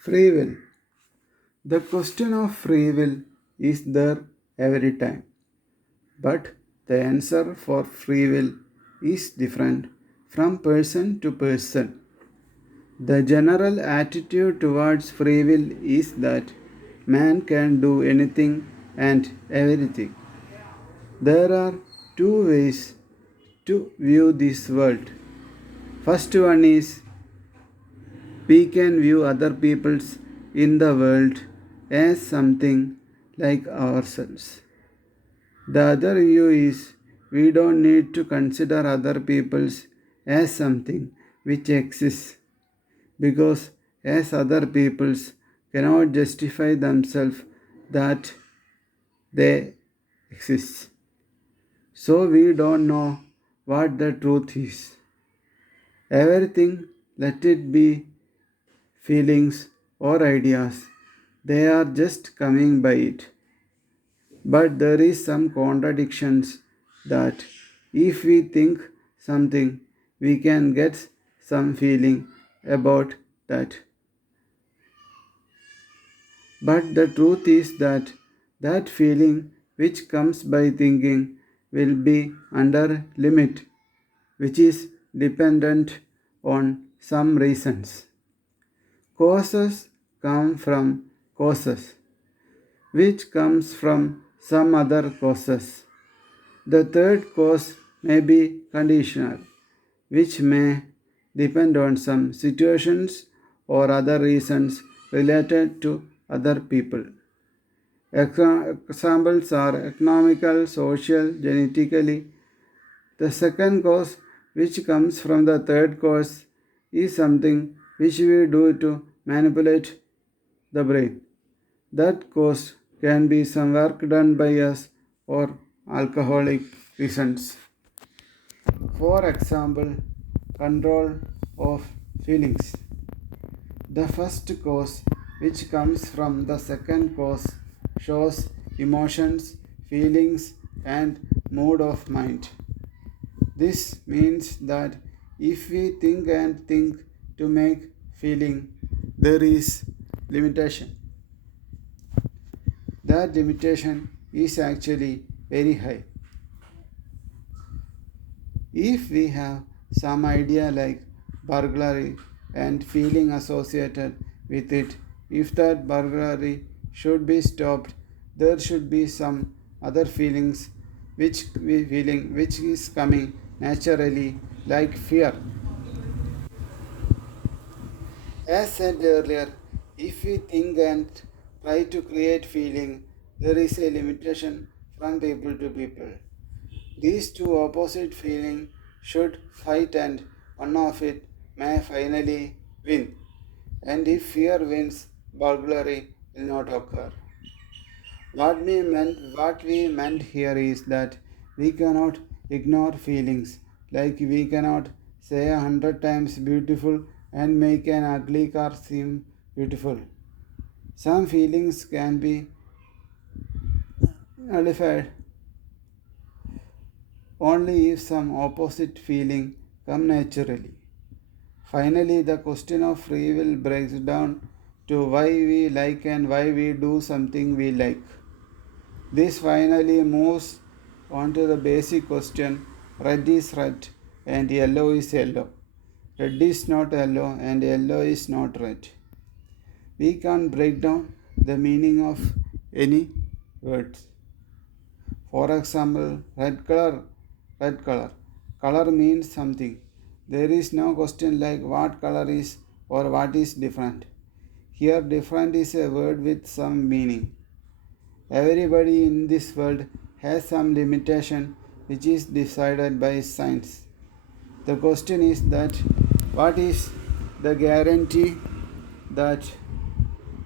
Free will. The question of free will is there every time, but the answer for free will is different from person to person. The general attitude towards free will is that man can do anything and everything. There are two ways to view this world. First one is we can view other peoples in the world as something like ourselves. The other view is we don't need to consider other peoples as something which exists because as other peoples cannot justify themselves that they exist. So we don't know what the truth is. Everything, let it be feelings or ideas, they are just coming by it. But there is some contradictions that if we think something, we can get some feeling about that. But the truth is that that feeling which comes by thinking will be under limit, which is dependent on some reasons. Causes come from causes, which comes from some other causes. The third cause may be conditional, which may depend on some situations or other reasons related to other people. Examples are economical, social, genetically. The second cause, which comes from the third cause, is something which we do to manipulate the brain. That cause can be some work done by us or alcoholic reasons. For example, control of feelings. The first cause, which comes from the second cause, shows emotions, feelings, and mood of mind. This means that if we think and think to make feeling, there is limitation. That limitation is actually very high. If we have some idea like burglary and feeling associated with it, if that burglary should be stopped, there should be some other feelings which is coming naturally like fear. As said earlier, if we think and try to create feeling, there is a limitation from people to people. These two opposite feelings should fight and one of it may finally win. And if fear wins, burglary will not occur. What we meant here is that we cannot ignore feelings, like we cannot say 100 times beautiful and make an ugly car seem beautiful. Some feelings can be nullified only if some opposite feeling come naturally. Finally, the question of free will breaks down to why we like and why we do something we like. This finally moves on to the basic question: red is red and yellow is yellow. Red is not yellow and yellow is not red. We can break down the meaning of any words. For example, red color. Color means something. There is no question like what color is or what is different. Here, different is a word with some meaning. Everybody in this world has some limitation which is decided by science. The question is that what is the guarantee that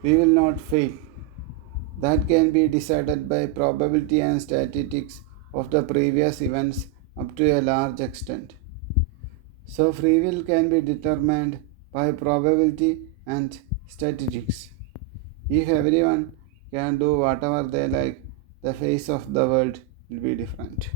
we will not fail? That can be decided by probability and statistics of the previous events up to a large extent. So free will can be determined by probability and statistics. If everyone can do whatever they like, the face of the world will be different.